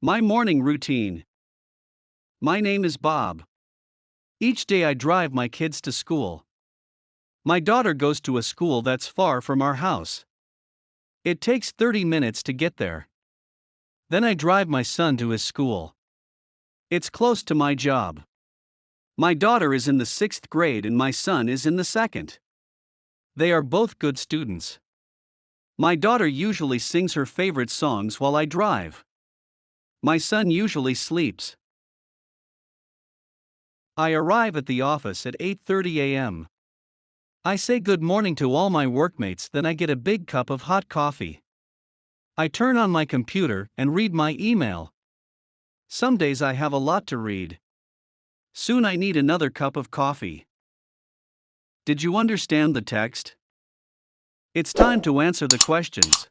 My morning routine. My name is Bob. Each day I drive my kids to school. My daughter goes to a school that's far from our house. It takes 30 minutes to get there. Then I drive my son to his school. It's close to my job. My daughter is in the 6th grade and my son is in the 2nd. They are both good students. My daughter usually sings her favorite songs while I drive. My son usually sleeps. I arrive at the office at 8:30 a.m. I say good morning to all my workmates, then I get a big cup of hot coffee. I turn on my computer and read my email. Some days I have a lot to read. Soon I need another cup of coffee. Did you understand the text? It's time to answer the questions.